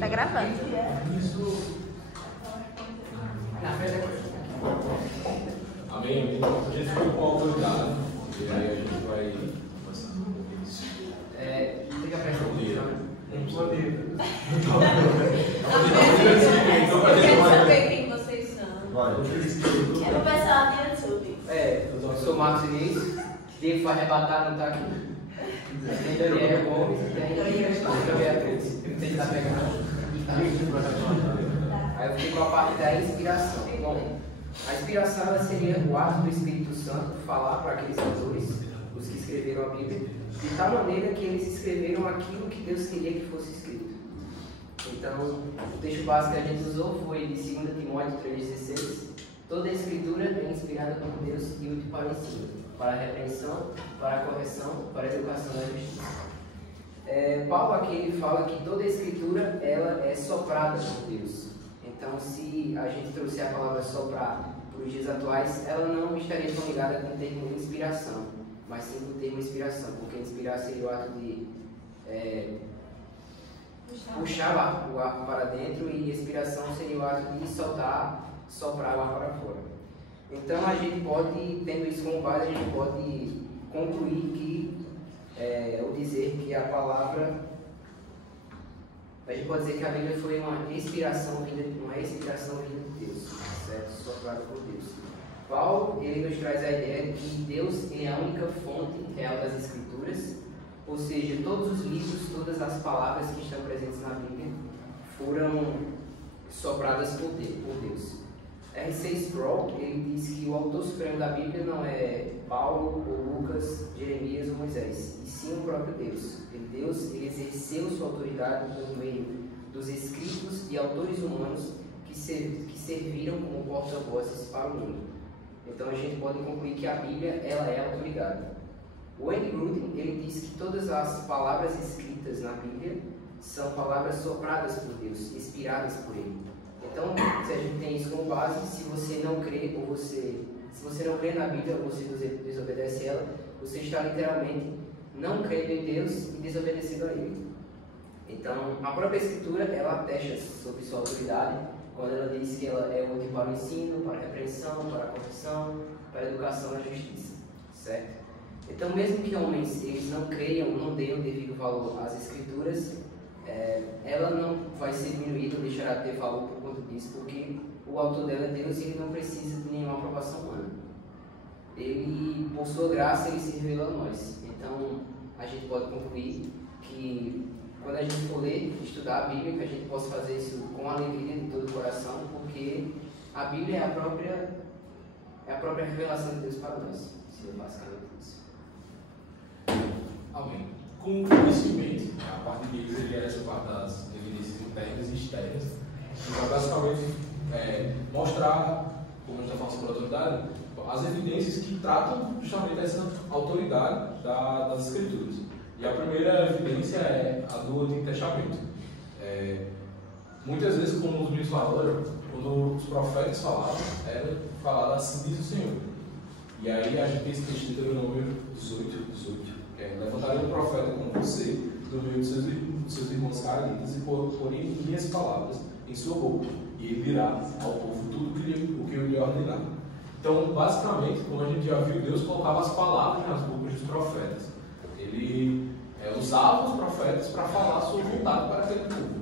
Tá gravando. Amém? A gente foi com autoridade e aí a gente vai começar com isso. Tem que aprender um dia, né? Tem poder. Eu quero saber quem vocês são. É o pessoal do YouTube. Eu sou o Marcos Inês, devo arrebatar, não tá aqui. Tem Daniel Gomes, tem Beatriz. Eu tenho que estar pegando. Aí eu fiquei com a parte da inspiração. Bom, a inspiração ela seria o ato do Espírito Santo falar para aqueles autores, os que escreveram a Bíblia, de tal maneira que eles escreveram aquilo que Deus queria que fosse escrito. Então, o texto básico que a gente usou foi de 2 Timóteo 3,16. Toda a escritura é inspirada por Deus e útil para o ensino, para a repreensão, para a correção, para a educação da justiça. Paulo aqui ele fala que toda a escritura ela é soprada por Deus. Então, se a gente trouxer a palavra soprar para os dias atuais, ela não estaria tão ligada com o termo inspiração, mas sim com o termo inspiração, porque inspirar seria o ato de puxar o ar para dentro e expiração seria o ato de soprar o ar para fora. Então, a gente pode, tendo isso como base, a gente pode concluir que, ou dizer que a palavra, a gente pode dizer que a Bíblia foi uma inspiração vinda de Deus, certo? Soprada por Deus. Paulo, ele nos traz a ideia de que Deus é a única fonte real das Escrituras, ou seja, todos os livros, todas as palavras que estão presentes na Bíblia foram sopradas por Deus. R.C. Sproul, ele diz que o autor supremo da Bíblia não é Paulo, ou Lucas, Jeremias ou Moisés, e sim o próprio Deus. Deus ele exerceu sua autoridade por meio dos escritos e autores humanos que serviram como porta-vozes para o mundo. Então a gente pode concluir que a Bíblia ela é a autoridade. O Wayne Grudem ele diz que todas as palavras escritas na Bíblia são palavras sopradas por Deus, inspiradas por Ele. Então, se a gente tem isso como base, se você não crê na Bíblia ou você desobedece ela, você está literalmente não crendo em Deus e desobedecendo a Ele. Então, a própria Escritura ela atesta sobre sua autoridade quando ela diz que ela é útil para o ensino, para a repreensão, para a correção, para a educação na justiça, certo? Então, mesmo que homens eles não creiam, não deem o devido valor às Escrituras, ela não vai ser diminuída ou deixará de ter valor por conta disso, porque o autor dela é Deus e ele não precisa de nenhuma aprovação humana. Ele, por sua graça, ele se revela a nós. Então, a gente pode concluir que quando a gente for ler, estudar a Bíblia, que a gente possa fazer isso com alegria de todo o coração, porque a Bíblia é a própria revelação de Deus para nós. Isso é basicamente isso. Amém. Com isso em mente, a parte de Deus ele é essa parte das evidências internas e externas. Então, basicamente, mostrar, como a gente está falando sobre a autoridade, as evidências que tratam justamente dessa autoridade das Escrituras. E a primeira evidência é a do Antigo Testamento. Muitas vezes, como os meninos falaram, quando os profetas falavam, era falado assim diz o Senhor. E aí a gente tem esse texto de Deuteronômio 18. Levantarei um profeta como você, do meio de seus irmãos carolitas, e porém minhas palavras em sua boca, e ele dirá ao povo tudo o que eu lhe ordenar. Então, basicamente, como a gente já viu, Deus colocava as palavras nas bocas dos profetas. Ele usava os profetas para falar a sua vontade para aquele povo.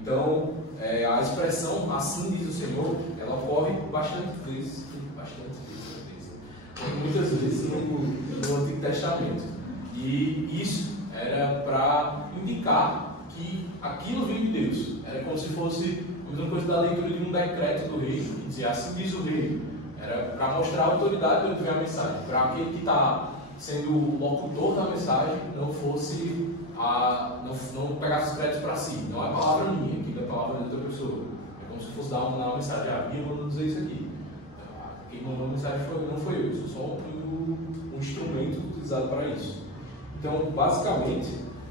Então, a expressão assim diz o Senhor, ela ocorre bastante vezes, muitas vezes no Antigo Testamento. E isso era para indicar que aquilo vinha de Deus. Era como se fosse uma coisa da leitura de um decreto do rei, que dizia assim diz o rei. Era para mostrar a autoridade do que vem a mensagem, para aquele que está sendo o locutor da mensagem não fosse não pegasse os créditos para si. Não é a palavra minha, aqui é a palavra de outra pessoa. É como se fosse dar uma mensagem. A Bíblia mandou dizer isso aqui. Quem mandou a mensagem não foi eu, sou só um instrumento utilizado para isso. Então, basicamente,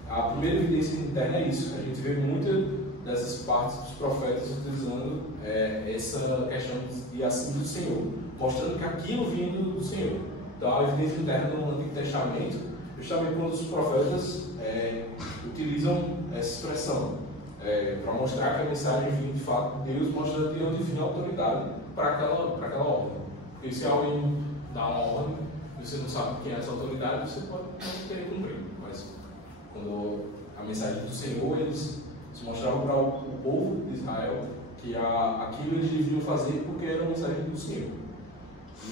a primeira evidência interna é isso. A gente vê muitas dessas partes dos profetas utilizando essa questão de assim do Senhor, mostrando que aquilo vindo do Senhor. Então, a evidência interna no Antigo Testamento, justamente quando os profetas utilizam essa expressão, para mostrar que a mensagem vinha de fato de Deus, mostrando de onde vinha a autoridade para aquela ordem. Porque se alguém dá uma ordem, você não sabe quem é essa autoridade, você pode não querer cumprir. Mas quando a mensagem do Senhor, eles se mostravam para o povo de Israel que aquilo eles deviam fazer porque era a mensagem do Senhor.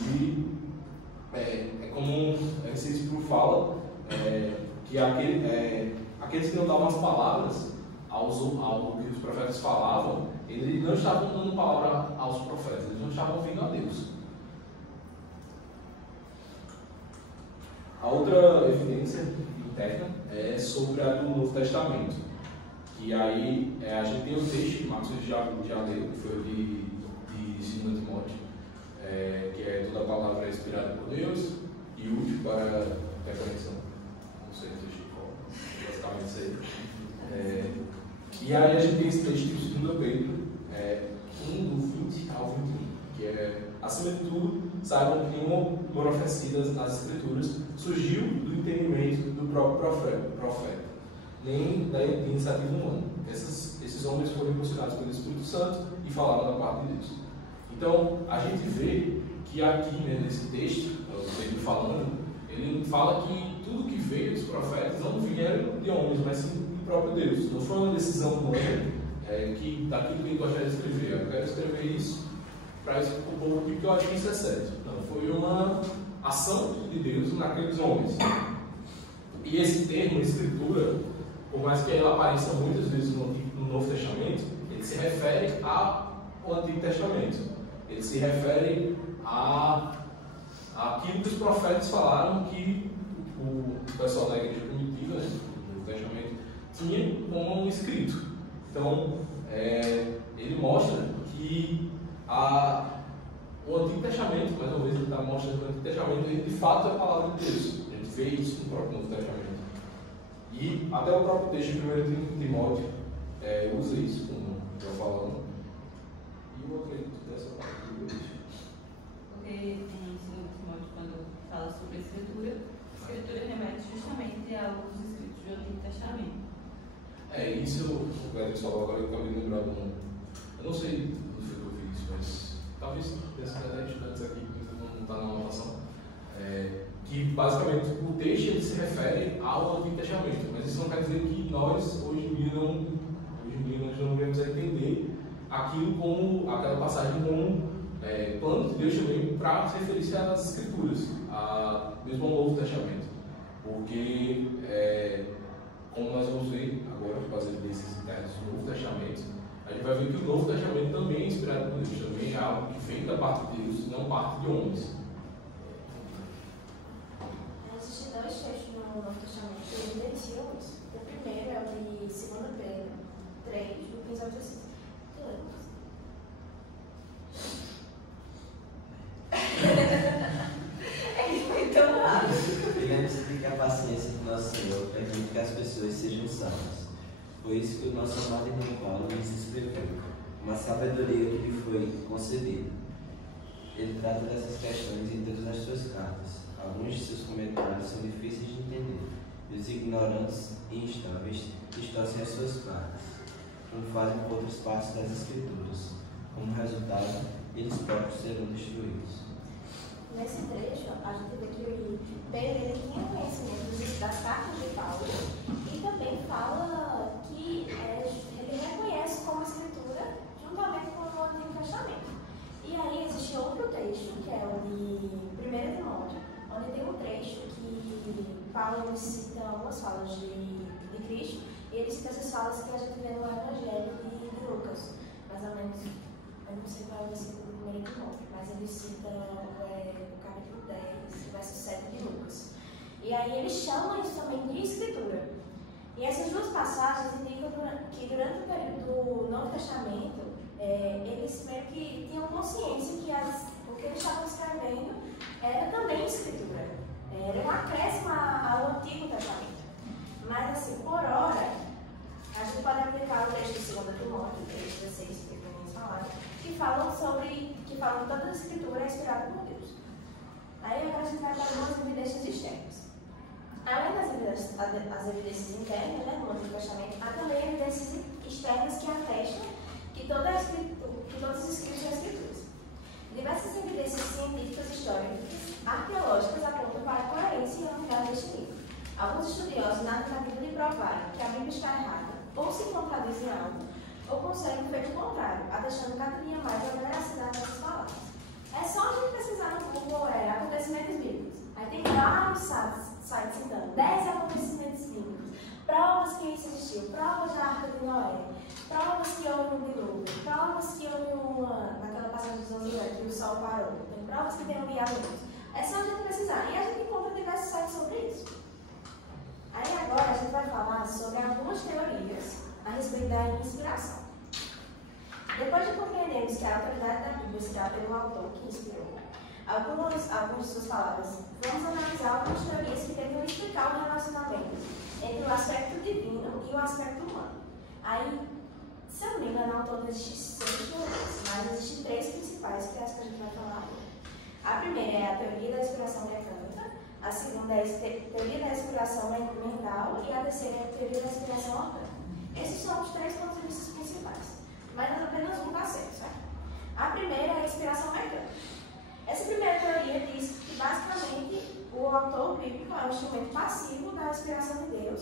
E é como esse Espírito fala, que aqueles que não davam as palavras ao que os profetas falavam, eles não estavam dando palavra aos profetas, eles não estavam ouvindo a Deus. A outra evidência interna é sobre a do Novo Testamento, que aí a gente tem um texto que Marcos já leu, que foi de 2 Timóteo, que é toda a palavra é inspirada por Deus e útil para a compreensão. Não sei se Chico, basicamente isso aí. E aí a gente tem esse texto de 2 Pedro, 1 do 20 ao 21, que é, acima de tudo, saibam que uma profecia nas Escrituras surgiu do entendimento do próprio profeta, nem da iniciativa humana. Esses homens foram impulsionados pelo Espírito Santo e falaram da parte de Deus. Então, a gente vê que aqui, nesse texto, o Pedro falando, ele fala que tudo que veio dos profetas não vieram de homens, mas sim do próprio Deus. Não foi uma decisão humana daquilo que ele gostaria de escrever. Eu quero escrever isso para o povo porque eu acho que isso é certo. Não, foi uma ação de Deus naqueles homens. E esse termo, escritura, por mais que ela apareça muitas vezes no Novo Testamento, ele se refere ao Antigo Testamento. Ele se refere àquilo que os profetas falaram que o pessoal da igreja primitiva, no Novo Testamento, tinha como escrito. Então, ele mostra que o Antigo Testamento, mais uma vez, ele está mostrando que o Antigo Testamento, ele de fato é a palavra de Deus. A gente vê isso no próprio Novo Testamento. E até o próprio texto de 1 Timóteo usa isso, como eu estou falando. E eu acredito dessa parte de hoje. Porque em 2 Timóteo, quando fala sobre a Escritura remete justamente aos escritos do Antigo Testamento. Isso o Pedro falou agora, eu acabei de lembrar do nome. Eu não sei onde foi que eu vi isso, mas talvez tenha até estudantes aqui que não está na anotação. Que basicamente o texto ele se refere ao Antigo Testamento, mas isso não quer dizer que nós hoje em dia nós não devemos entender aquilo como aquela passagem como plano de Deus também para se referir às Escrituras, mesmo ao Novo Testamento, porque como nós vamos ver agora, por causa desses internos do Novo Testamento, a gente vai ver que o Novo Testamento também é inspirado por Deus, também é algo que vem da parte de Deus, não parte de homens. Existem dois textos no Novo Testamento que evidenciam isso. O primeiro é o de 2 Pedro 3, do 15 ao 16. Então, Lembre-se que a paciência do nosso Senhor permite que as pessoas sejam salvas. Foi isso que o nosso amado irmão Paulo nos escreveu, uma sabedoria que lhe foi concedida. Ele trata dessas questões em todas as suas cartas. Alguns de seus comentários são difíceis de entender, e os ignorantes e instáveis distorcem as suas cartas, como fazem com outras partes das Escrituras. Como resultado, eles próprios serão destruídos. Nesse trecho, a gente vê que Pedro ele tinha conhecimento das cartas de Paulo e também fala que ele reconhece como escritura juntamente com o Antigo Testamento. E aí existe outro trecho, que é o de 1 Timóteo, onde tem um trecho que Paulo cita algumas falas de Cristo e ele cita essas falas que a gente vê no Evangelho de Lucas, mais ou menos. Eu não sei qual é o versículo do 1 Timóteo, mas ele cita o capítulo 10, verso 7 de Lucas. E aí ele chama isso também de escritura. E essas duas passagens indicam que durante o período do Novo Testamento, eles meio que tinham consciência que o que eles estavam escrevendo era também escritura. Era um acréscimo ao Antigo Testamento. Mas assim, por hora, a gente pode aplicar o texto de 2 Timóteo, 3:16, que vamos falar, que falam que toda a escritura é inspirada por Deus. Aí agora a gente vai para algumas evidências externas. Além das evidências internas, né, do Antigo Testamento, há também evidências externas que atestam que todos os escritos são escrituras. Diversas evidências científicas, históricas, arqueológicas apontam para a coerência e a unidade deste livro. Alguns estudiosos na tentativa de provar que a Bíblia está errada, ou se contradiz em algo, ou conseguem o feito contrário, atestando cada dia mais a veracidade dessas palavras. É só a gente pesquisar no Google acontecimentos bíblicos. Aí tem vários sites citando 10 acontecimentos bíblicos, provas que isso existiu, provas da Arca de Noé, provas que houve um dilúvio, provas que houve naquela passagem de Josué que o sol parou, tem provas que tem um dia luz. É só a gente precisar. E a gente encontra diversos sites sobre isso. Aí agora a gente vai falar sobre algumas teorias a respeito da inspiração. Depois de compreendermos que a autoridade da Bíblia será pelo autor que inspirou algumas de suas palavras, vamos analisar algumas teorias que tentam explicar o relacionamento entre o aspecto divino e o aspecto humano. Aí, se eu não me engano, ao todo existem 6 teorias, mas existem 3 principais, que é as que a gente vai falar agora. A primeira é a teoria da inspiração mecânica, a segunda é a teoria da inspiração mental e a terceira é a teoria da inspiração orgânica. Esses são os 3 pontos de vista principais, mas apenas um está certo, certo? A primeira é a inspiração mecânica. Essa primeira teoria diz que, basicamente, o autor bíblico é um instrumento passivo da inspiração de Deus,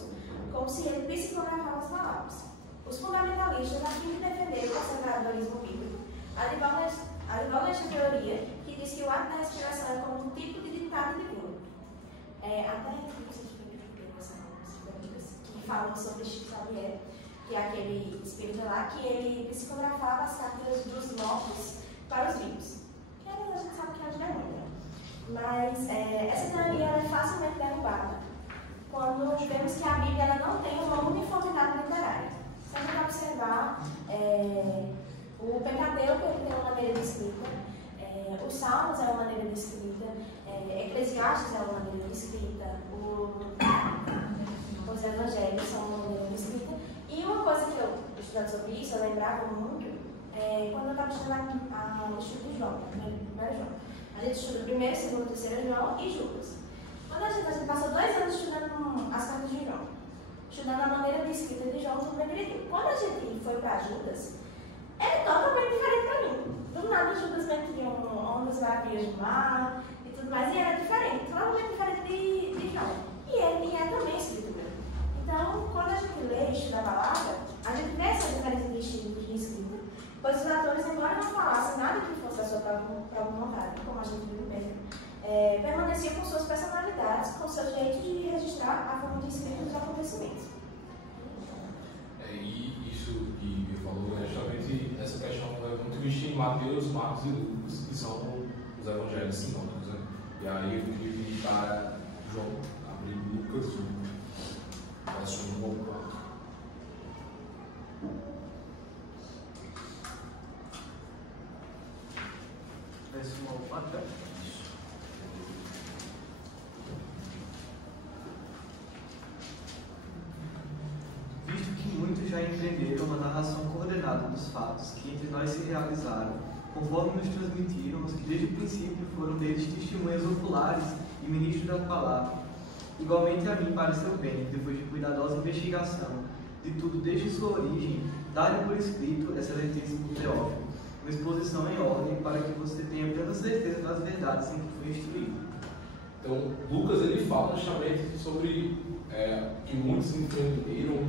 como se ele psicografava as palavras. Os fundamentalistas, a fim de defender o conservadorismo bíblico, advogam esta teoria que diz que o ato da inspiração é como um tipo de ditado divino. Até que falam sobre Chico Xavier, que é aquele espírito lá, que ele psicografava as cartas dos mortos para os vivos. A gente sabe que é de demônio. Mas essa teoria é facilmente derrubada quando vemos que a Bíblia ela não tem uma uniformidade literária. Se a gente observar, o Pentateuco ele tem uma maneira de escrita, os Salmos é uma maneira de escrita, Eclesiastes é uma maneira de escrita, os Evangelhos são uma maneira de escrita. E uma coisa que eu, estudando sobre isso, eu lembrava muito, quando eu estava estudando o estudo de João, primeiro João. A gente estuda primeiro, segundo, terceiro João e Judas. Quando a gente passou 2 anos estudando as cartas de João, estudando a maneira de escrita de João sobre a Bíblia. Quando a gente foi para Judas, é totalmente diferente para mim. Do nada, Judas metia ondas vazias do mar e tudo mais, e era diferente, totalmente diferente de João. E é também escritura. Então, quando a gente lê e estuda a palavra, a gente vê essa diferença de estilo de escrita. Pois os atores, embora não falassem nada que fosse a sua própria vontade, como a gente viu bem, permaneciam com suas personalidades, com seu jeito de registrar a forma de escrita dos acontecimentos. E isso que eu falou é justamente essa questão é muito vista em Mateus, Marcos e Lucas, que são os evangelhos sinônimos. Né? E aí eu queria pedir para João abrir Lucas 1, verso 1 ao 4. Verso 1 ao 4. Visto que muitos já entenderam a narração coordenada dos fatos que entre nós se realizaram, conforme nos transmitiram os que desde o princípio foram deles testemunhas oculares e ministros da palavra, igualmente a mim pareceu bem, depois de cuidadosa investigação de tudo desde sua origem, dar-lhe por escrito, excelentíssimo Teófilo, uma exposição em ordem para que você tenha plena certeza das verdades em que foi instruído. Então, Lucas ele fala justamente sobre que muitos entenderam,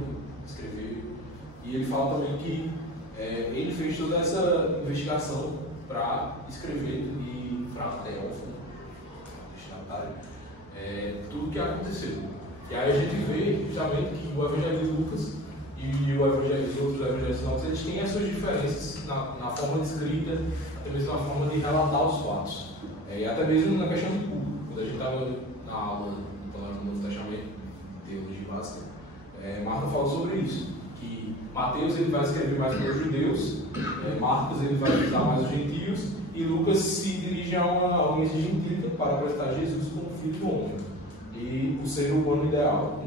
escreveram, e ele fala também que ele fez toda essa investigação para escrever e para Teófilo, destinatário, tudo o que aconteceu. E aí a gente vê justamente que o Evangelho de Lucas e os outros evangelhos sinóticos, eles têm as suas diferenças na forma de escrita, até mesmo na forma de relatar os fatos. E até mesmo na questão do público. Quando a gente estava na aula do Novo Testamento, de teologia básica, Marta fala sobre isso, que Mateus ele vai escrever mais para os judeus, Marcos ele vai usar mais os gentios, e Lucas se dirige a uma audiência gentílica para apresentar Jesus como filho do homem. E o ser humano ideal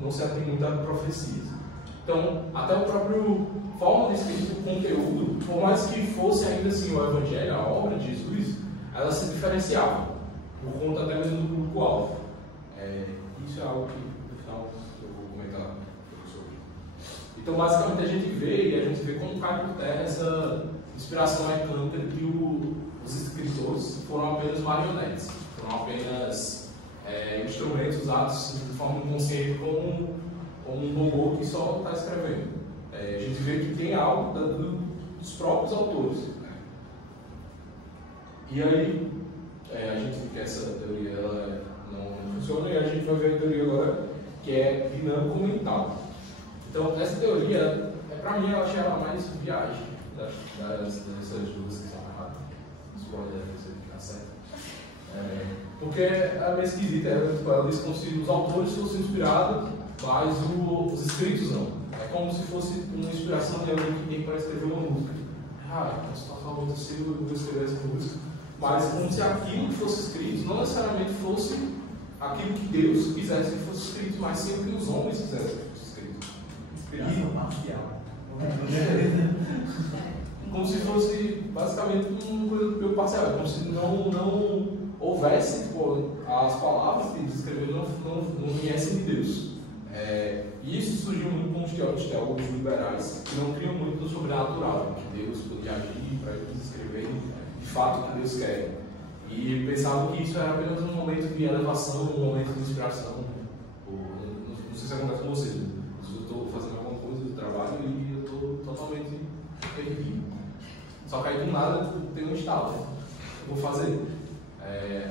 não se atém muito a profecias. Então, até o próprio forma de escrita do conteúdo, por mais que fosse ainda assim o Evangelho, a obra de Jesus, ela se diferenciava, por conta até mesmo do público-alvo. isso é algo que no final eu vou comentar sobre. Então, basicamente, a gente vê como cai por terra essa inspiração mecânica de que os escritores foram apenas marionetes, foram apenas instrumentos usados de forma inconsciente como um robô que só está escrevendo. A gente vê que tem algo dos próprios autores. Né? E aí, a gente vê que essa teoria ela não funciona e a gente vai ver a teoria agora que é dinâmico-mental. Então, essa teoria, para mim, eu achei ela mais viagem dessas duas que são erradas. Isso pode ficar certo. Porque é meio esquisita, ela diz como se os autores fossem inspirados, mas os escritos não. É como se fosse uma inspiração de alguém que tem para escrever uma música. Posso falar muito assim, eu vou escrever essa música. Mas como se aquilo que fosse escrito não necessariamente fosse aquilo que Deus quisesse que fosse escrito, mas sim o que os homens quisessem que fosse escrito. Inspiração parcial. Como se fosse basicamente uma coisa meio parcial, como se não houvesse as palavras que eles escreveram não viessem de Deus. E isso surgiu muito com os teólogos liberais, que não criam muito no sobrenatural, que Deus podia agir para eles escreverem de fato o que Deus quer. E pensavam que isso era apenas um momento de elevação, um momento de inspiração. Não sei se acontece com você, eu estou fazendo alguma coisa do trabalho e eu estou totalmente perdido. Só que aí do nada tem um estalo, eu vou fazer.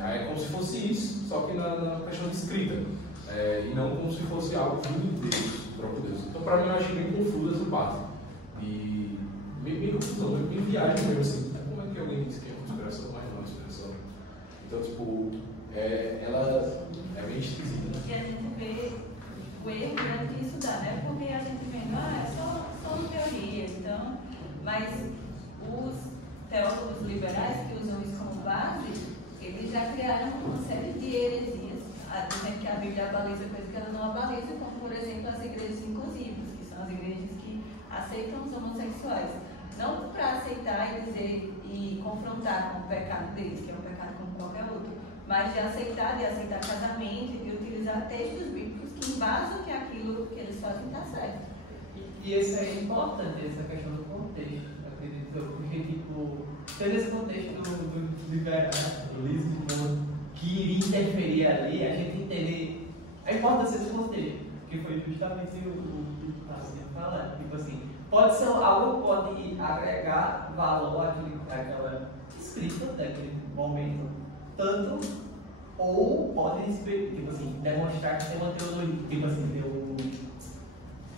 Aí é como se fosse isso, só que na questão de escrita. E não como se fosse algo vindo de Deus, do próprio Deus. Então, para mim, eu achei bem confuso essa parte. E bem confusão, bem viagem mesmo assim. Como é que alguém diz que é uma inspiração, mas não é uma inspiração? Então, tipo, ela é bem esquisita. E a gente vê o erro grande que isso dá, né? Porque a gente vê, é só teoria, então. Mas os teólogos liberais que usam isso como base, eles já criaram uma série de heresias, dizendo que a Bíblia abaliza coisas que ela não abaliza, como, por exemplo, as igrejas inclusivas, que são as igrejas que aceitam os homossexuais. Não para aceitar e dizer e confrontar com o pecado deles, que é um pecado como qualquer outro, mas de aceitar casamento e de utilizar textos bíblicos que embasam que aquilo que eles fazem está certo. E isso é importante, essa questão do contexto, acredito, porque, tipo, tendo esse contexto do liberalismo que iria interferir ali, a gente entender a importância desse contexto, que foi justamente o que está sendo falado. Tipo assim, pode ser algo que pode agregar valor àquela escrita daquele momento, tanto, ou pode, tipo assim, demonstrar que tem uma teologia, tipo assim,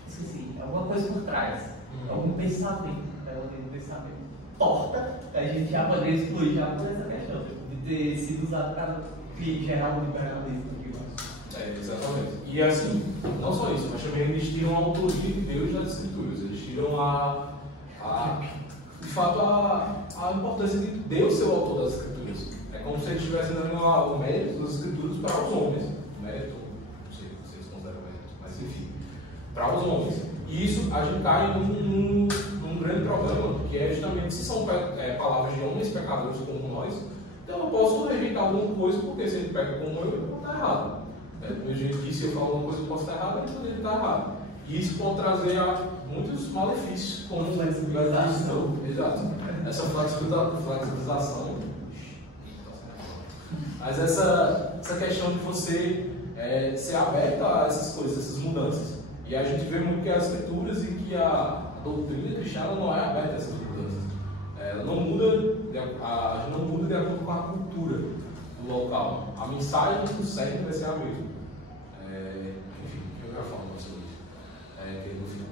esqueci, alguma coisa por trás, algum pensamento, torta, a gente já poderia excluir já por essa questão de ter sido usado para gerar um liberalismo. Exatamente. E assim, não só isso, mas também eles tiram a autoria de Deus das Escrituras, eles tiram de fato a importância de Deus ser o autor das Escrituras. É como se eles estivessem dando o mérito das Escrituras para os homens. Mérito, não sei se vocês consideram mérito, mas enfim, para os homens. E isso a gente cai num grande problema, que é justamente se são palavras de homens pecadores como nós, então eu posso rejeitar alguma coisa, porque se ele peca como eu vou estar errado. Do mesmo jeito que se eu falar alguma coisa eu posso estar errado, ele poderia estar errado. E isso pode trazer muitos malefícios, como flexibilização. Exato. Essa flexibilização. Mas essa questão de você ser aberto a essas coisas, essas mudanças. E a gente vê muito que as escrituras e que a doutrina cristã não é aberta a essas mudanças. Ela não muda, a gente não muda de acordo com a cultura do local. A mensagem do século vai ser a mesma. Enfim, eu já falo mais sobre isso. No final.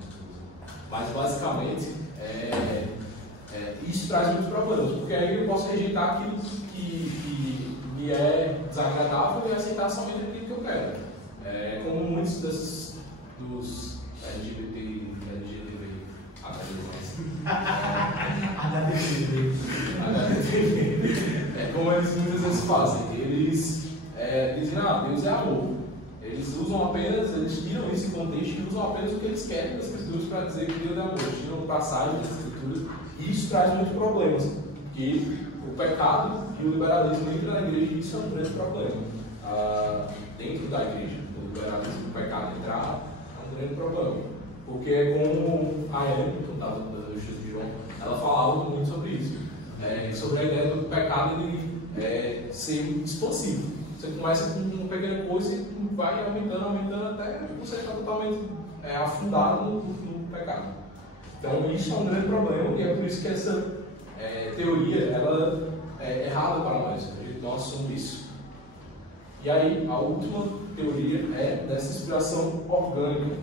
Mas basicamente, isso traz muitos problemas, porque aí eu posso rejeitar aquilo que me é desagradável e aceitar somente aquilo que eu quero. Como muitos dos LGBTI, como eles muitas vezes fazem, eles dizem, Deus é amor. Eles tiram esse contexto e usam apenas o que eles querem das escrituras para dizer que Deus é amor. Eles tiram passagens das escrituras e isso traz muitos problemas. Porque o pecado e o liberalismo dentro da igreja, isso é um grande problema dentro da igreja. liberalismo, o pecado entrar, é um grande problema. Porque é como a Ellen, que estava da Justiça de João, ela falava muito sobre isso. Sobre a ideia do pecado de ser expansivo. Você começa com uma pequena coisa e vai aumentando até você ficar totalmente afundado no pecado. Então isso é um grande problema e é por isso que essa teoria ela é errada para nós. Nós somos isso. E aí a última teoria é dessa inspiração orgânica.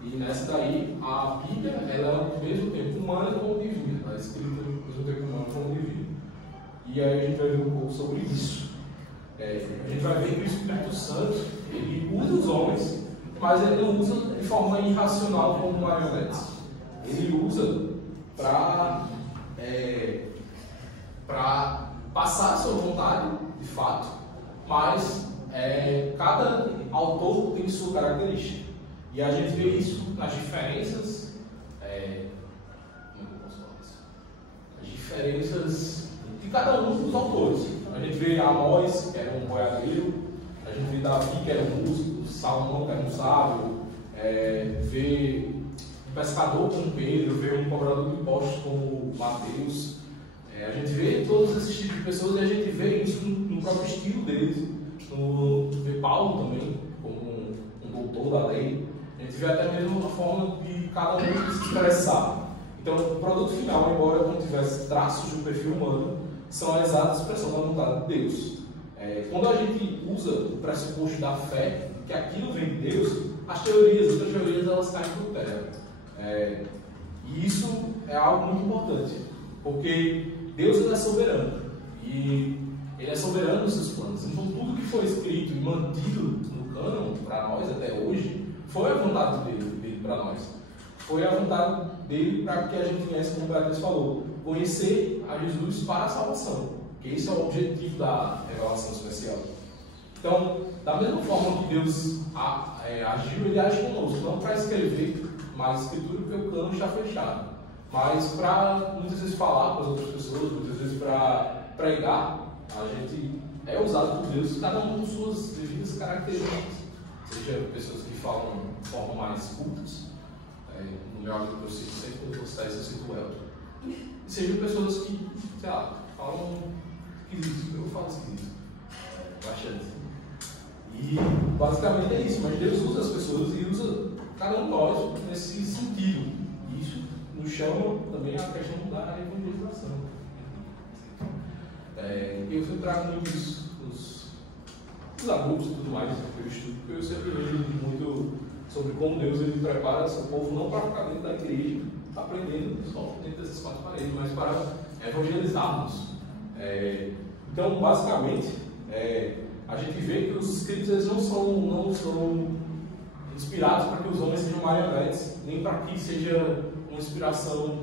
E nessa daí a Bíblia ela é ao mesmo tempo humana como divina. Ela é escrita ao mesmo tempo humana como divina. E aí a gente vai ver um pouco sobre isso. A gente vai ver que o Espírito Santo ele usa os homens, mas ele não usa de forma irracional como marionetes. Ele usa para passar a sua vontade, de fato, mas cada autor tem sua característica. E a gente vê isso nas diferenças. Como eu posso falar isso? As diferenças de cada um dos autores. A gente vê Amós, que era um boiadeiro, a gente vê Davi, que era um músico, Salomão, que era um sábio, vê um pescador como Pedro, vê um cobrador de impostos como Mateus. A gente vê todos esses tipos de pessoas e a gente vê isso no próprio estilo deles. Vê Paulo também, como um doutor da lei. A gente vê até mesmo a forma de cada um se expressar. Então, o produto final, embora não tivesse traços de um perfil humano, são a exata expressão da vontade de Deus. Quando a gente usa o pressuposto da fé, que aquilo vem de Deus, as outras teorias, elas caem por terra. E isso é algo muito importante, porque Deus é soberano, e Ele é soberano nos seus planos. Então, tudo que foi escrito e mantido no cânon para nós até hoje, foi a vontade dele para nós. Foi a vontade dele para que a gente viesse, como o Beatriz falou, conhecer a Jesus para a salvação. Que esse é o objetivo da revelação especial. Então, da mesma forma que Deus agiu, Ele age conosco. Não para escrever mais escritura, porque o cânon está fechado. Mas para, muitas vezes, falar com as outras pessoas, muitas vezes para pregar, a gente é usado por Deus, cada um com suas devidas características. Seja pessoas que falam de forma mais cultas, no meu amigo que eu cito sempre, quando eu citar isso, eu cito o Elton. E sejam pessoas que, sei lá, falam esquisito, eu falo esquisito, bastante. E basicamente é isso, mas Deus usa as pessoas e usa cada um de nós nesse sentido. E isso nos chama também a questão da evangelização. Eu sempre trago muito isso os adultos e tudo mais que eu estudo, porque eu sempre vejo muito sobre como Deus ele prepara seu povo não para ficar dentro da igreja, aprendendo só dentro dessas quatro paredes, mas para evangelizarmos. Então, basicamente, a gente vê que os escritos eles não são inspirados para que os homens sejam marionetes, nem para que seja uma inspiração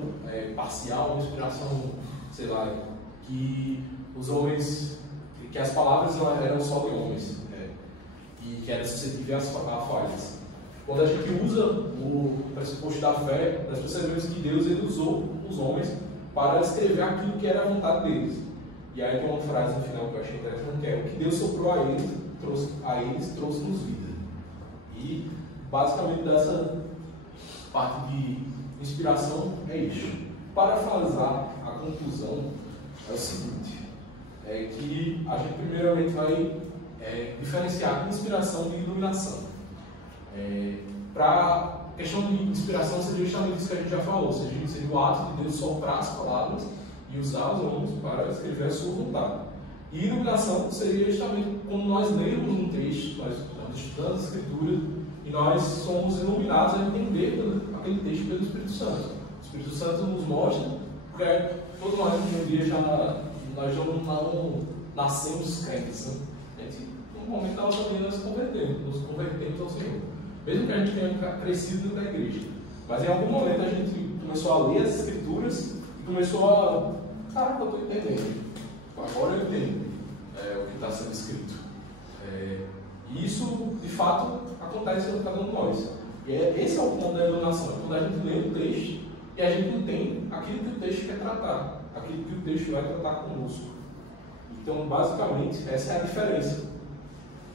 parcial, uma inspiração, sei lá, que os homens, que as palavras não eram só de homens, e que era suscetível a falhas. Quando a gente usa o pressuposto da fé, nós percebemos que Deus ele usou os homens para escrever aquilo que era a vontade deles. E aí tem uma frase no final que eu achei interessante, que é: o que Deus soprou a eles trouxe-nos vida. E basicamente dessa parte de inspiração é isso. Para finalizar, a conclusão é o seguinte, que a gente primeiramente vai diferenciar inspiração de iluminação. Para a questão de inspiração seria justamente isso que a gente já falou, seria o ato de Deus soprar as palavras e usar os homens para escrever a sua vontade. E iluminação seria justamente quando nós lemos um texto, nós estudamos a Escritura e nós somos iluminados a entender aquele texto pelo Espírito Santo. O Espírito Santo nos mostra, porque todos nós um dia nós não nascemos crentes, né? No momento nós também nos convertemos ao Senhor. Mesmo que a gente tenha crescido dentro da igreja. Mas em algum momento a gente começou a ler as Escrituras e começou a... Caraca, eu estou entendendo. Agora eu entendo o que está sendo escrito. E isso, de fato, acontece com cada um de nós. E esse é o ponto da iluminação. É quando a gente lê o texto e a gente entende aquilo que o texto quer tratar. Aquilo que o texto vai tratar conosco. Então, basicamente, essa é a diferença.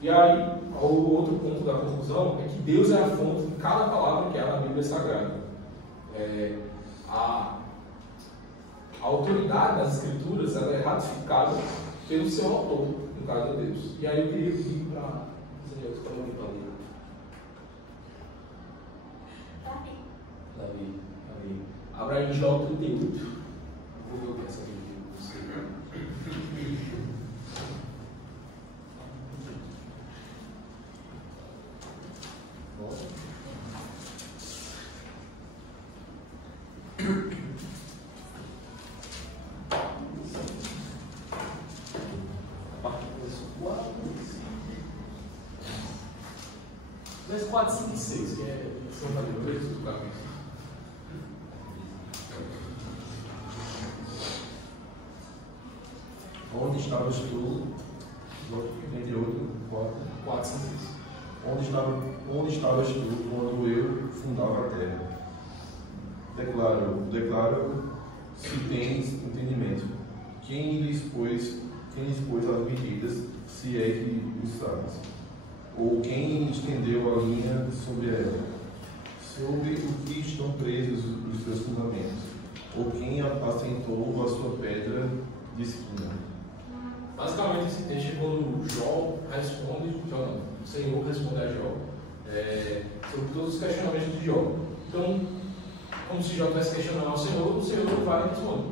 E aí, o outro ponto da conclusão é que Deus é a fonte de cada palavra que há na Bíblia Sagrada. A autoridade das Escrituras ela é ratificada pelo seu autor, no caso de Deus. E aí eu queria pedir para Daniel, você falou para Davi. Abra aí Jó 38. Vou ver o que é essa Bíblia. Verso 4, 5 e 6, que é São Davi, eu vejo tudo com isso. Onde estavas tu? 38, 4, 5 e 6. Onde estavas tu quando eu fundava a terra? Declaro se tens entendimento. Quem lhes pôs as medidas, se é que o sabes? Ou quem estendeu a linha sobre ela? Sobre o que estão presos os seus fundamentos? Ou quem assentou a sua pedra de esquina? Basicamente, esse texto é quando Jó responde, o Senhor responde a Jó sobre todos os questionamentos de Jó. Então, como se Jó estivesse questionando ao Senhor, o Senhor vai e responde.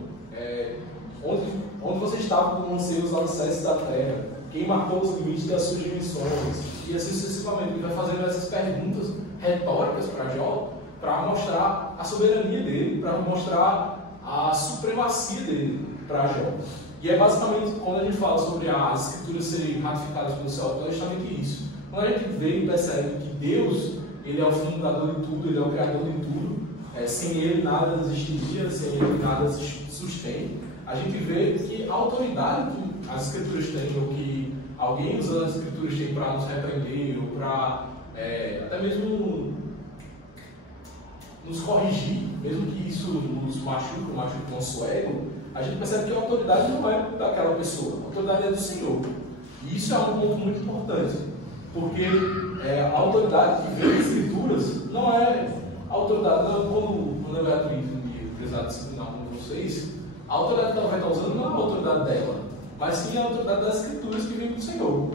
Onde você estava quando lancei os alicerces da terra? Quem marcou os limites das suas dimensões? E assim sucessivamente. Ele vai fazendo essas perguntas retóricas para Jó, para mostrar a soberania dele, para mostrar a supremacia dele para Jó. E é basicamente, quando a gente fala sobre as escrituras serem ratificadas pelo seu autor, é justamente isso. Quando a gente vê e percebe que Deus, ele é o fundador de tudo, ele é o criador de tudo, sem ele nada existiria, sem ele nada se sustém, a gente vê que a autoridade que as escrituras têm, ou que alguém usando as escrituras tem para nos repreender, ou para até mesmo nos corrigir, mesmo que isso nos machuque o nosso ego, a gente percebe que a autoridade não é daquela pessoa, a autoridade é do Senhor. E isso é um ponto muito importante, porque a autoridade que vem das Escrituras não é a autoridade, quando a Beatriz me precisar disciplinar com vocês, a autoridade que ela vai estar usando não é a autoridade dela, mas sim a autoridade das Escrituras que vem do Senhor.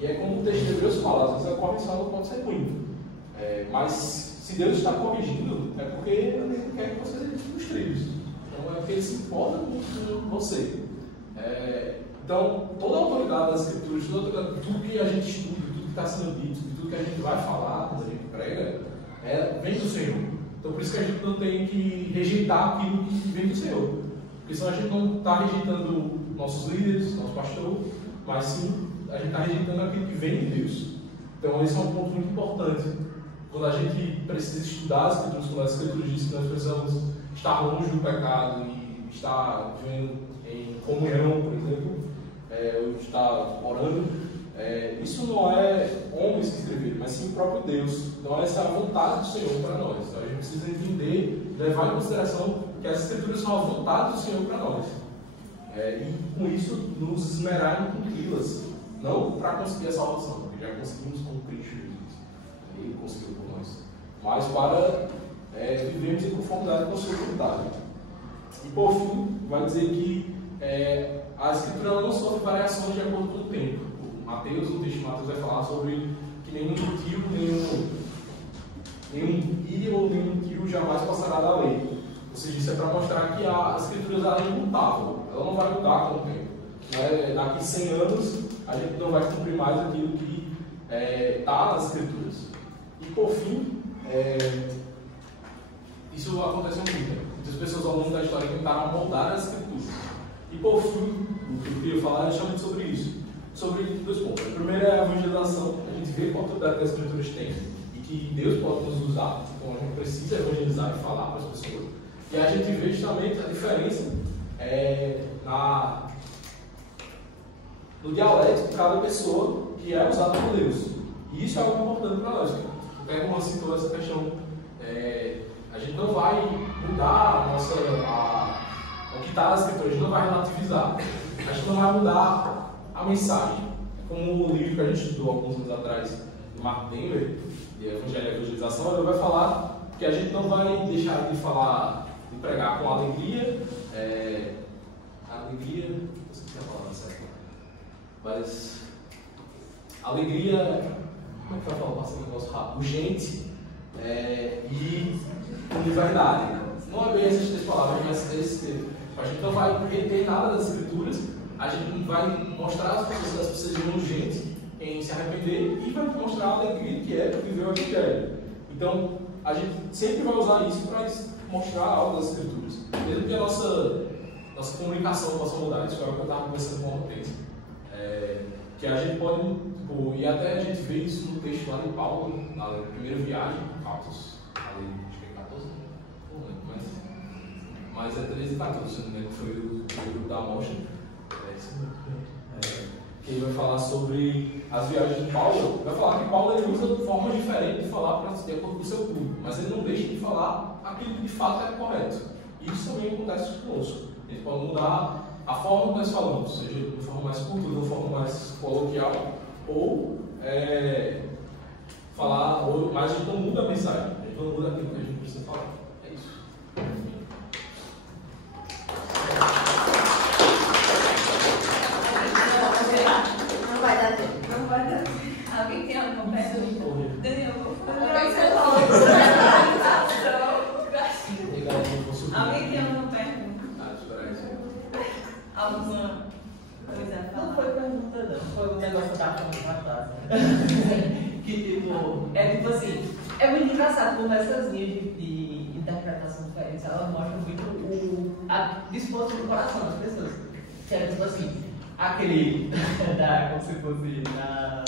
E é como o texto de Deus fala, às vezes a correção não pode ser ruim, mas se Deus está corrigindo, é porque Ele quer que você siga os trilhos. Então é porque Ele se importa com você. Então, toda a autoridade das Escrituras, tudo que a gente estuda, tudo que está sendo dito, tudo que a gente vai falar quando a gente prega, vem do Senhor. Então, por isso que a gente não tem que rejeitar aquilo que vem do Senhor. Porque senão a gente não está rejeitando nossos líderes, nosso pastor, mas sim a gente está rejeitando aquilo que vem de Deus. Então, esse é um ponto muito importante. Quando a gente precisa estudar as Escrituras, quando as Escrituras dizem que nós precisamos estar longe do pecado e estar vivendo em comunhão, por exemplo, ou estar orando, isso não é homens que escreveram, mas sim o próprio Deus. Então essa é a vontade do Senhor para nós. Então a gente precisa entender, levar em consideração que as Escrituras são a vontade do Senhor para nós. E com isso nos esmerar em cumpri-las, não para conseguir a salvação, porque já conseguimos com Cristo Jesus. Ele conseguiu por nós. Mas para vivermos em conformidade com a sua vontade. E por fim, vai dizer que a Escritura não sofre variações de acordo com o tempo. O Mateus, no texto de Mateus, vai falar sobre que nenhum tio, nenhum ídolo ou nenhum tio jamais passará da lei. Ou seja, isso é para mostrar que a Escritura é imutável, ela não vai mudar com o tempo. Daqui a 100 anos, a gente não vai cumprir mais aquilo que está nas Escrituras. E por fim, isso acontece muito. Muitas pessoas ao longo da história tentaram moldar as Escrituras. E por fim, o que eu queria falar é justamente sobre isso. Sobre dois pontos. O primeiro é a evangelização. A gente vê a oportunidade que as Escrituras têm e que Deus pode nos usar. Então a gente precisa evangelizar e falar para as pessoas. E a gente vê justamente a diferença no dialeto de cada pessoa que é usado por Deus. E isso é algo importante para nós. Pega uma citou essa questão. A gente não vai mudar o que está nas Escrituras, a gente não vai relativizar, a gente não vai mudar a mensagem. como o livro que a gente estudou alguns anos atrás, do Mark Dever, de Evangelho e Evangelização, ele vai falar que a gente não vai deixar de falar, de pregar com alegria, alegria, não sei se é a palavra certa, mas alegria, como é que vai falar, passa um negócio rápido, urgente e com liberdade. Não é bem essas três palavras, mas é esse termo. A gente não vai reter nada das Escrituras, a gente vai mostrar às pessoas urgentes em se arrepender e vai mostrar a alegria que é viver o Evangelho. Então, a gente sempre vai usar isso para mostrar algo das Escrituras. Mesmo que a nossa comunicação possa mudar, isso é o que eu estava conversando com uma vez. Que a gente pode, tipo, e até a gente vê isso no texto lá de Paulo, na primeira viagem, Atos, ali, acho que é 14, não lembro, mas é 13 e 14, né, que foi o livro da Amostra. Que ele vai falar sobre as viagens de Paulo. Vai falar que Paulo ele usa formas diferentes de falar de acordo com o seu público, mas ele não deixa de falar aquilo que de fato é correto. E isso também acontece conosco. A gente pode mudar a forma que nós falamos, seja de forma mais culta, de uma forma mais coloquial, ou falar, mas a gente não muda a mensagem, a gente não muda aquilo que a gente precisa falar. É isso. Não vai dar tempo. Não vai dar. Alguém tem alguma pergunta? Daniel, vou falar. Alguém tem alguma pergunta? Alguma coisa a falar? Não foi pergunta, não. Foi um negócio da forma atrás. Que tipo, tipo assim, é muito engraçado como essas linhas de interpretação diferentes, elas mostram muito a disposição do coração das pessoas. Que é tipo assim, aquele como se fosse na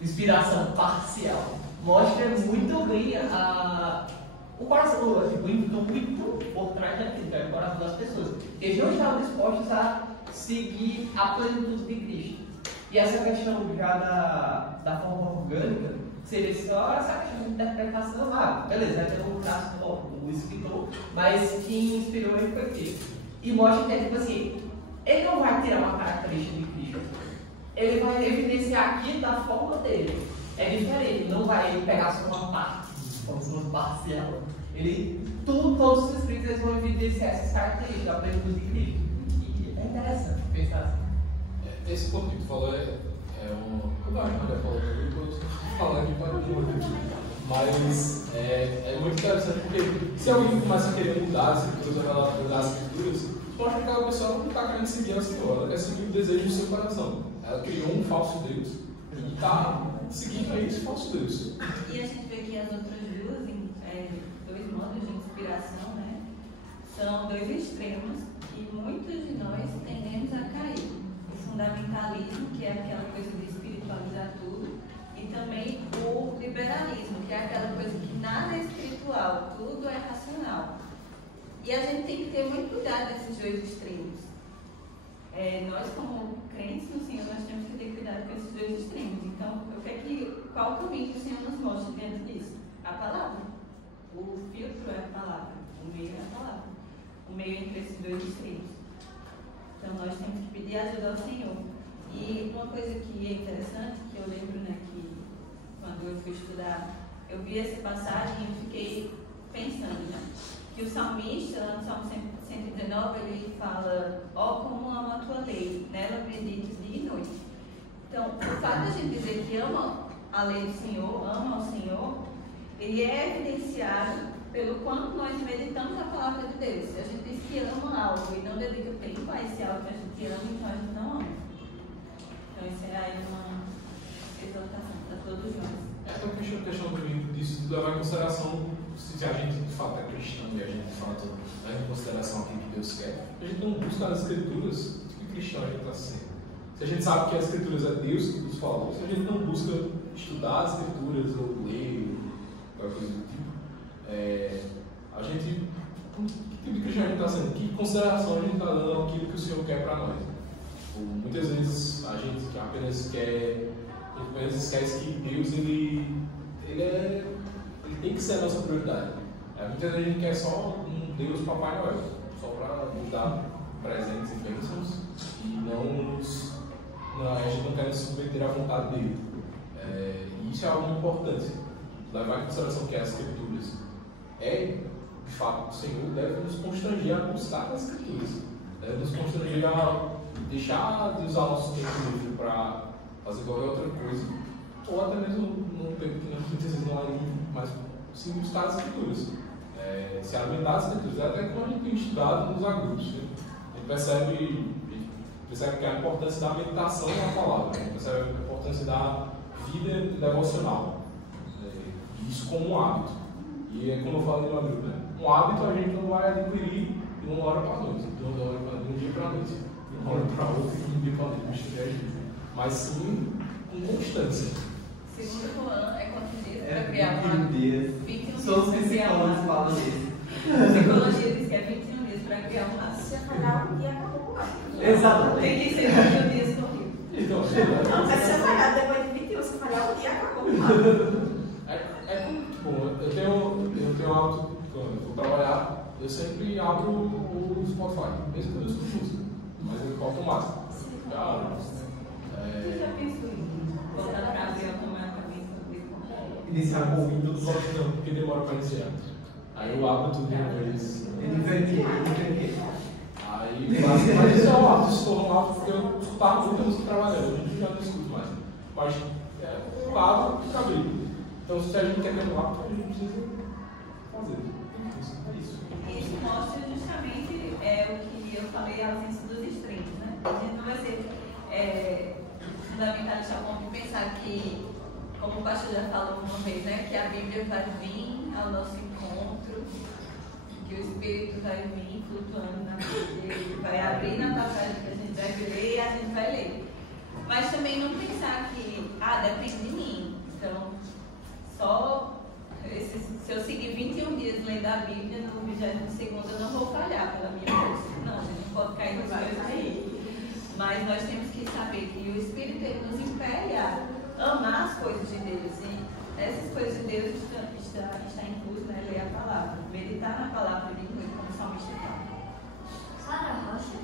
inspiração parcial. Mostra muito bem o coração, tipo, muito por trás daquilo, que é o coração das pessoas. Eles não estavam dispostos a seguir a plenitude de Cristo. E essa questão já da forma orgânica seria só essa questão de interpretação. Beleza, vai ter um traço do escritor, mas quem inspirou ele foi Cristo. E mostra que é tipo assim, ele não vai tirar uma característica de Cristo, ele vai evidenciar aqui da forma dele. É diferente, não vai pegar só uma parte, como se fosse parcial. Todos os escritos eles vão evidenciar essas características da plenitude de Cristo. E é interessante pensar assim. Esse ponto que tu falou eu acho que eu falou, depois falar aqui para o mas é muito interessante porque se alguém começa a querer mudar as escrituras, mudar as escrituras, mostra que aquela pessoa não está querendo seguir a Senhor, ela quer seguir o desejo do seu coração. Ela criou um falso Deus e está seguindo aí esse falso Deus. E a gente vê que as outras dois modos de inspiração, né? São dois extremos que muitos de nós tendemos a cair. O fundamentalismo, que é aquela coisa de espiritualizar tudo, e também o liberalismo, que é aquela coisa que nada é espiritual, tudo é racional. E a gente tem que ter muito cuidado desses dois extremos. Nós, como crentes no Senhor, nós temos que ter cuidado com esses dois extremos. Então, qual o caminho que o Senhor nos mostra dentro disso? A palavra. O filtro é a palavra, o meio é a palavra. O meio entre esses dois extremos. Então, nós temos que pedir ajuda ao Senhor. E uma coisa que é interessante, que eu lembro, né, que quando eu fui estudar, eu vi essa passagem e eu fiquei pensando, né, que o salmista, lá no Salmo 119, ele fala: ó, como amo a tua lei, nela medito dia e noite. Então, o fato de a gente dizer que ama a lei do Senhor, ama ao Senhor, ele é evidenciado pelo quanto nós meditamos a palavra de Deus. Se a gente diz que ama algo e não dedica tempo a esse algo que a gente ama, então a gente não ama. Então, isso é aí uma exaltação para todos nós. É uma questão disso levar em consideração se a gente de fato é cristão e a gente de fato leva em consideração aquilo que Deus quer. A gente não busca nas Escrituras que cristão a gente está sendo. Se a gente sabe que as Escrituras é Deus que nos falou, se a gente não busca estudar as Escrituras ou ler, qualquer coisa do tipo, a gente, que tipo de cristão a gente está sendo? Que consideração a gente está dando àquilo que o Senhor quer para nós? Muitas vezes a gente apenas esquece que Deus ele tem que ser a nossa prioridade. Muitas vezes a gente quer só um Deus Papai Noel, só para nos dar presentes e bênçãos e não nos a gente não quer nos submeter à vontade dele. E isso é algo muito importante. Levar em consideração que as Escrituras de fato, o Senhor deve nos constranger a buscar as Escrituras. Deve nos constranger a deixar de usar nosso tempo livre para fazer qualquer outra coisa. Ou até mesmo num tempo que muitas vezes não é livre, mas sim buscar as Escrituras. Se alimentar das Escrituras. Até quando a gente tem estudado nos agrupos, a gente percebe que a importância da meditação na palavra, a gente percebe a importância da vida devocional. Isso como um hábito. E é como eu falei no grupo, um hábito a gente não vai adquirir de uma hora para a noite, de um dia para a noite, de uma hora para outra, de um dia para a noite, mas sim com constância. Segundo Juan, quantos dias para criar uma... 21 dias. 21 Só os dias para criar uma... psicólogos falam disso. A psicologia diz que é 21 dias para criar uma... Se falhar um dia, acabou com ela. Exatamente. Tem que ser 21 dias corridos. Então, Não, se você falhar depois de 21, se falhar um dia, acabou com ela. Bom, eu tenho hábito, quando eu vou trabalhar, eu sempre abro o Spotify, mesmo quando eu escuto música, mas eu coloco máximo. Você já pensou em voltar para abrir automaticamente? Iniciar com o Windows. Não, porque demora para iniciar. Aí eu abro tudo de uma vez. Ele Aí, mas isso é um hábito, isso tornou um hábito porque eu escutava muita música trabalhando, hoje em dia eu não escuto mais. Mas eu abro e abri. Então, se a gente quer ter um hábito, a gente precisa fazer. É isso. Isso mostra justamente o que eu falei, a ausência dos extremos, né? A gente não vai ser fundamentalista ao ponto de pensar que, como o pastor já falou uma vez, né, que a Bíblia vai vir ao nosso encontro, que o Espírito vai vir flutuando na Bíblia, ele vai abrir na passagem que a gente vai ler e a gente vai ler. Mas também não pensar que, depende de mim. Então, se eu seguir 21 dias lendo a Bíblia, no 22º eu não vou falhar pela minha força. Não, a gente não pode cair nas coisas aí. Mas nós temos que saber que o Espírito ele nos impele a amar as coisas de Deus. E essas coisas de Deus está incluso, né? Ler a palavra, meditar na palavra de Deus, como o salmista fala. Sara Rocha.